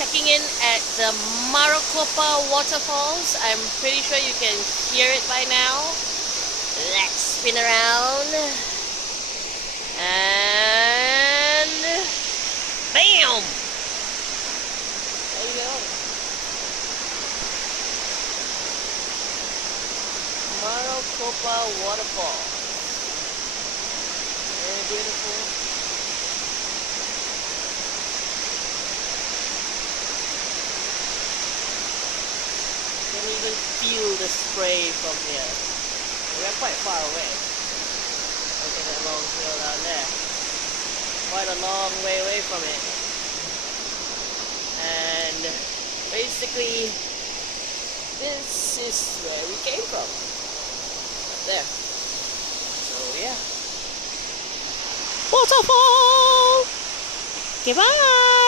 checking in at the Maricopa Waterfalls. I'm pretty sure you can hear it by now. Let's spin around. And bam! There you go. Maricopa Waterfall. Very beautiful. You can even feel the spray from here. We're quite far away. Look at that long trail down there. Quite a long way away from it. And basically, this is where we came from. There. So yeah. Waterfall! Goodbye!